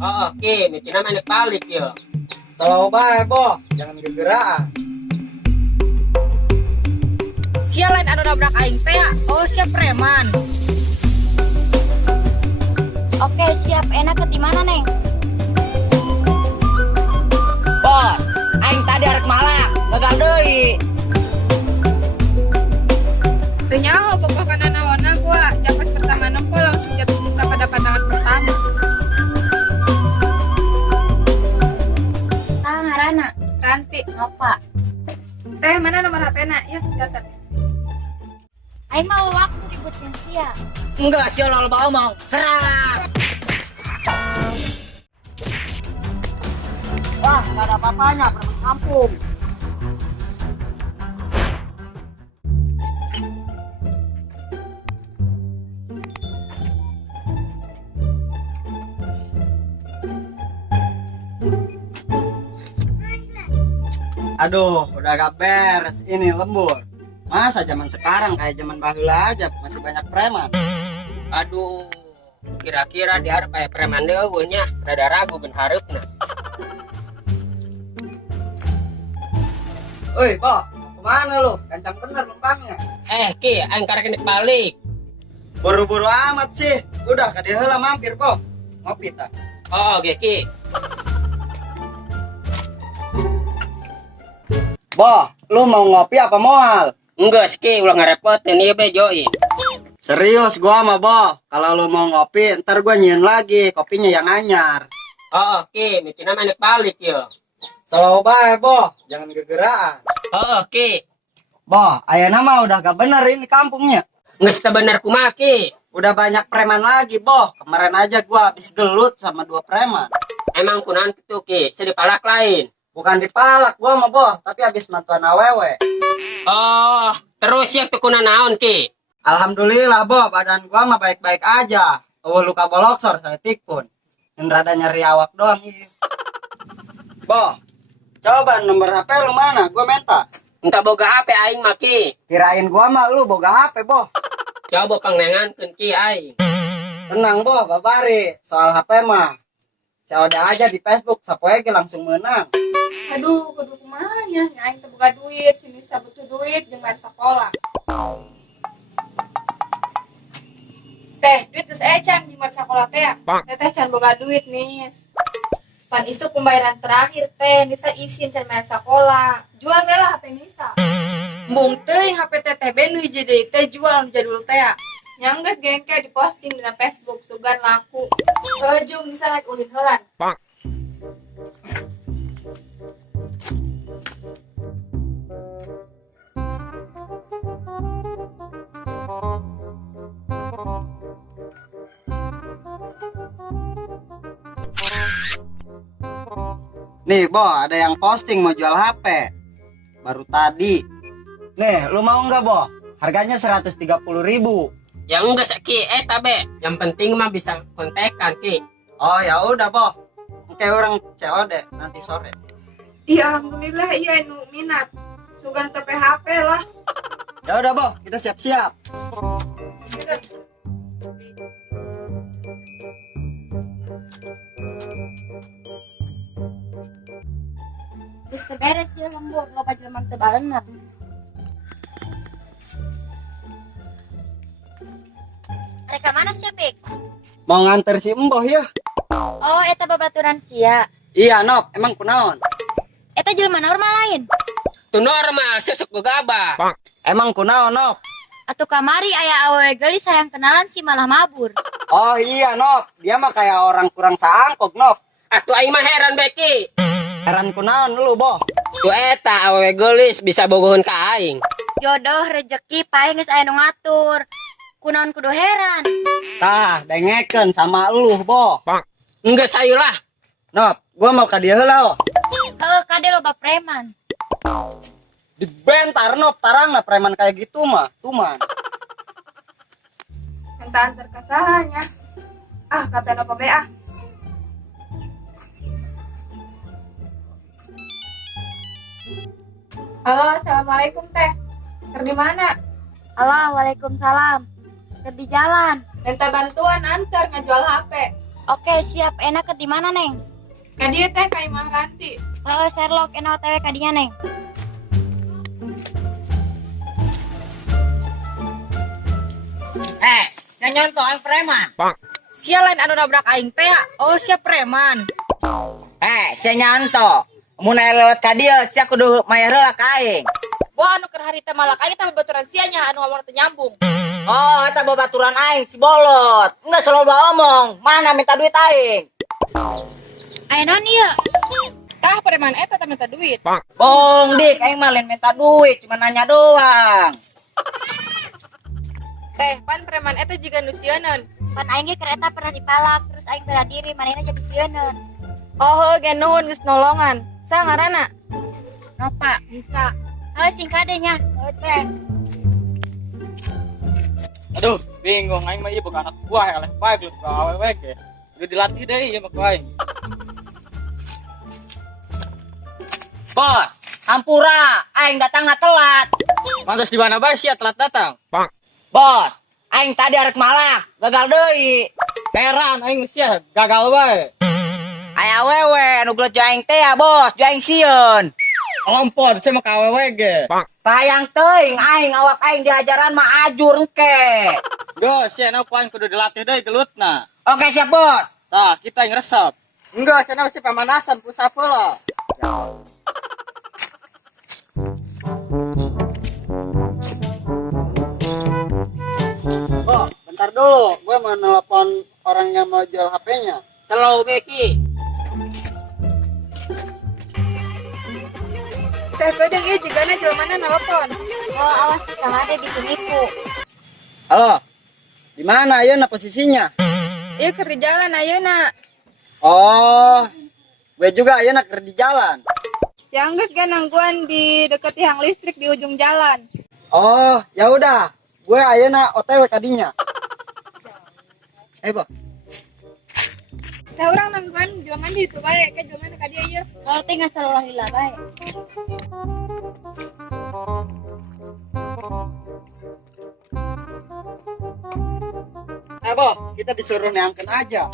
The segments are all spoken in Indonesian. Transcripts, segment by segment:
Oh, oke, mikirnya main balik ya. Selalu bae, Boh. Jangan gegeraan. Sia lain anu nabrak aing teh ya. Oh, siap preman. Oke, siap. Enak ke di mana, Neng? Bos, aing tadi arek malak, gagal deui. Teu nyaho pokokna naonna gua. Japas pertama nempo langsung jatuh muka pada pandangan pertama. Ah, ngaranna. Ranti, Nova. teh mana nomor HP-na? Ya, catat. Aing mau waktu ributin sia. Enggak, si lol bau mau. Serang. Wah, gak ada apa-apanya, preman kampung. Aduh, udah gak beres. Ini lembur. Masa zaman sekarang kayak zaman baheula aja masih banyak preman. Aduh, kira-kira di harap kayak preman dewe nya, rada ragu ben hareupna. Woi, Boh, kemana lu? Kencang bener lempangnya. Ki, aing karek nek balik. Buru-buru amat sih. Udah, ka dieu heula mampir, Boh. Ngopi ta. Oh, oke, Ki. Boh, lu mau ngopi apa moal? Enggak, Ki, ulah ngarepotin ieu be join. Serius gua mah, Boh. Kalau lu mau ngopi, ntar gua nyiin lagi kopinya yang anyar. Oh, oke, mikirnya main balik ya. Selalu bae, Boh. Jangan gegeraan. Oh, oke. Boh, ayeuna mah udah gak bener ini kampungnya. Geus teu bener kumaha, Ki. Udah banyak preman lagi, Boh. Kemarin aja gua habis gelut sama 2 preman. Emang kunaon kitu, Ki? Sedipalak lain. Bukan dipalak gua mah, Boh, tapi habis mantuan awewe. Oh, terus ya tuh kuna naon, Ki? Alhamdulillah, Boh, badan gua mah baik-baik aja. Luka boloksor saya tikun. Dan rada nyeri awak doang ini. Boh, coba nomor HP lu mana? Gua minta. Entah boga HP aing mah, Ki. Kirain gua mah lu boga HP, Boh. Coba pangnengankeun, Ki aing. Tenang, Boh, babari. Soal HP mah. COD aja di Facebook, sapoe ge langsung menang. Aduh, kudu kumaha nya? Aing teu boga duit, sini sabutuh duit jeung bayar sekolah. Teh, duit geus ecan di bayar sekolah teh ya. Teh can boga duit nih. Pan isuk pembayaran terakhir teh, Nisa isin can bayar sekolah. Jual we lah HP Nisa. Mung teuing HP teteh ben nu hiji deui teh jual nu jadul teh ya. Nyanggeus gengke diposting di Facebook sugan laku. Ujung Nisa like ulin heulan. Nih, Boh, ada yang posting mau jual HP. Baru tadi. Nih, lu mau nggak, Boh? Harganya 130.000. Ya enggak, Ki. Tabe. Yang penting mah bisa kontekan, Ki. Oh, ya udah, Boh. Oke, orang COD nanti sore. Iya, alhamdulillah iya nu minat. Sugan ke PHP lah. Ya udah, Boh, kita siap-siap. Geus teu beres ya lembur, loba jelema teu baleungan. Mereka mana sih, Pik? Mau nganter si Emboh ya? Oh, eta babaturan sia. Iya, Nop. Emang kunaon? Eta jelema normal lain. Tu normal, sesuk begabah. Emang kunaon, Nop? Atuh kamari aya awewe geulis sayang kenalan si malah mabur. Oh iya, Nop. Dia mah kayak orang kurang saangkok, Nop. Atuh aing mah heran, Beki. Heran kunaon lu, Boh? Tu eta awewe geulis bisa bogohon ka aing. Jodoh rezeki pae geus aya nu ngatur. Kunaon kudu heran. Tah, dengekeun sama lu, Boh. Enggak sayulah. Nop, gua mau ka dieu heula, oh. Heueuh, kade loba preman. Dibentar, Nop, tarangna preman kayak gitu mah, tuman. Minta antar ke sahanya. Ah, kata apa be ah. Halo, assalamualaikum teh. Ker di mana? Halo, waalaikumsalam. Ker di jalan. Minta bantuan antar ngejual HP. Oke, siap. Enak ke di mana, Neng? Ka dia teh ka Imah Ranti. Sherlock, enak OTW ka dinya, Neng. Nyanyon aing preman. Sialan anu nabrak aing teh. Oh, sia preman. Sia nyanto. Mun aya lewat ka dieu, sia kudu mayar heula ka aing. Wah, anu keur harita malak aing teh babaturan sia nya anu ngomong teh nyambung. Oh, eta babaturan aing si bolot. Enggak selalu omong. Mana minta duit aing? Ayo non ieu. Tah preman eta teh minta duit. Bong dik, aing mah lain minta duit, cuma nanya doang. Teh, pan preman eta jiga nu sieun. Pan aing ge kereta pernah dipalak, terus aing bela diri, manehna jadi sieun. Oh, heuh nuhun geus nolongan. Sa ngaranna? Nopa, bisa. Singkat deh nya. Teh. Aduh, bingung aing mah ieu bukan anak buah eleh bae geus ka awewe ge. Udah dilatih deh ieu mah ku aing. Bos, hampura, aing datangna telat. Pantes di mana bae sia telat datang. Bos, aing tadi arek malak, gagal deui. Heran aing sia gagal bae. Aya awewe anu gelut aing teh ya, Bos, aing sieun. Lompor saya mah ka awewe ge. Tayang teuing aing awak aing diajaran mah ajur engke. Go, sia na ku aing kudu dilatih deui gelutna. Oke, siap, Bos. Tah, kita aing resep. Enggak, cenah si pemanasan pusat heula. Bo, bentar dulu. Gue mau nelpon orang yang mau jual HP-nya. Slow Becky. Teh kodeng ieu jigana jelmana nelpon. Oh, awas Kang Ade bikin nipu. Halo. Di mana ayeuna posisinya? Ieu keur di jalan ayeuna. Oh. Gue juga ayeuna keur di jalan. Yang geus ge nangguan di deket tiang listrik di ujung jalan. Oh, ya udah. Gue ayeuna OTW kadinya. Bo. Teh urang nangguan jelema di ditu bae, ke jelema ka dia ieu. Kalau teh nggak selalu lila bae. Bo, kita disuruh neangkeun aja.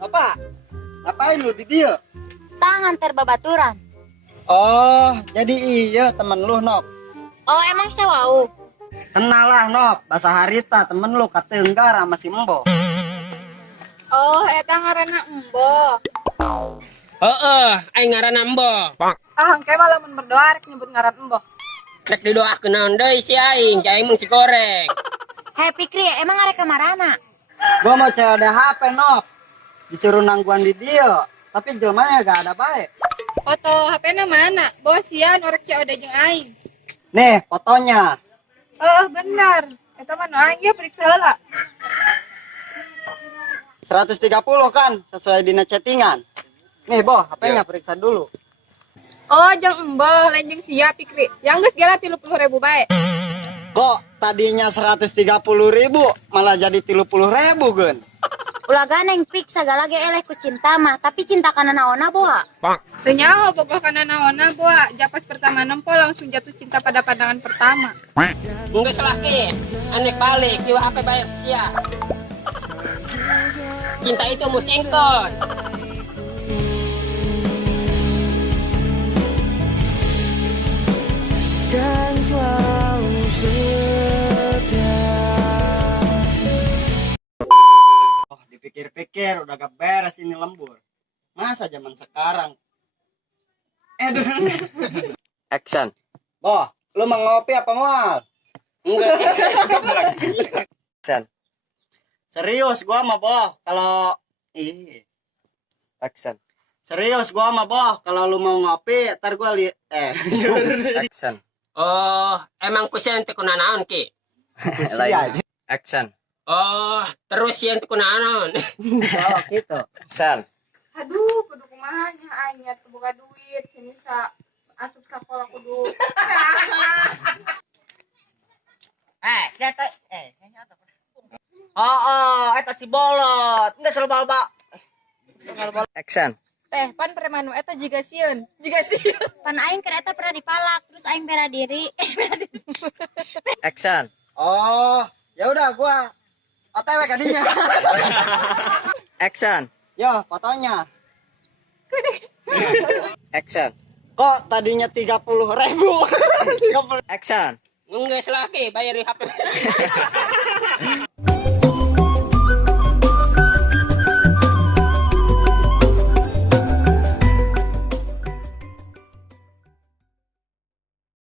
Bapak. Ngapain lu di dia? Tangan terbabaturan. Oh, jadi iya temen lu, Nop. Oh, emang saya wau. Kenal lah, Nop. Bahasa harita temen lu Katenggar sama si Embo. Oh, eta ngaranna Embo. Heeh, aing ngaranna Embo. Ah, engke mah lamun berdoa rek nyebut ngaran Embo. Rek didoakeun naon deui si aing, aing mung si goreng. Hei Pikri, emang arek kemarana? Gua mau COD HP, Nop. Disuruh nangguan di dia, tapi jelmanya gak ada baik. Foto HP-na mana? Bos ya norek COD jeung aing. Nih, fotonya. Oh, benar. Eta mah nu aing ge periksa heula. 130 kan, sesuai dina chattingan. Nih, Bo, HP-nya periksa dulu. Oh, jeung Embo, lain jeung sia Pikri. Yang geus gela 30.000 bae. Kok tadinya 130.000 malah jadi 30.000, Gun? Ulah ganeng pik sagala ge eleh ku cinta mah, tapi cinta kana naonna boa. Teu nyaho bogoh kana naonna boa. Japas pertama nempo langsung jatuh cinta pada pandangan pertama. Geus lah ke. Anek balik, jiwa HP bayar sia. Cinta itu musingkon. Kan selalu setia. Oh, dipikir-pikir udah gak beres ini lembur. Masa zaman sekarang? Action. Bo, lu mau ngopi apa mal? Enggak. Action. Serius gua mah, Bo. Kalau Action. serius gua mah, Bo. Kalau lu mau ngopi, ntar gua Action. Oh, emang kusian teu kunaon ki? Action. Oh, terus sieun teu kunaon. Oh, gitu. Action. Aduh, kudu kumaha nya aing nya teu boga duit, sini sa asup sakola kudu. Saya nyata. Oh, eta si bolot. Enggak selalu balba. Action. Teh, pan preman eta jiga sieun. Pan aing kereta pernah dipalak, terus aing bela diri. Action. Oh, Ya udah gua OTW kadinya. Action. Yo, fotonya. Action. Kok tadinya 30.000? 30. Action. Nggak lagi bayar di HP.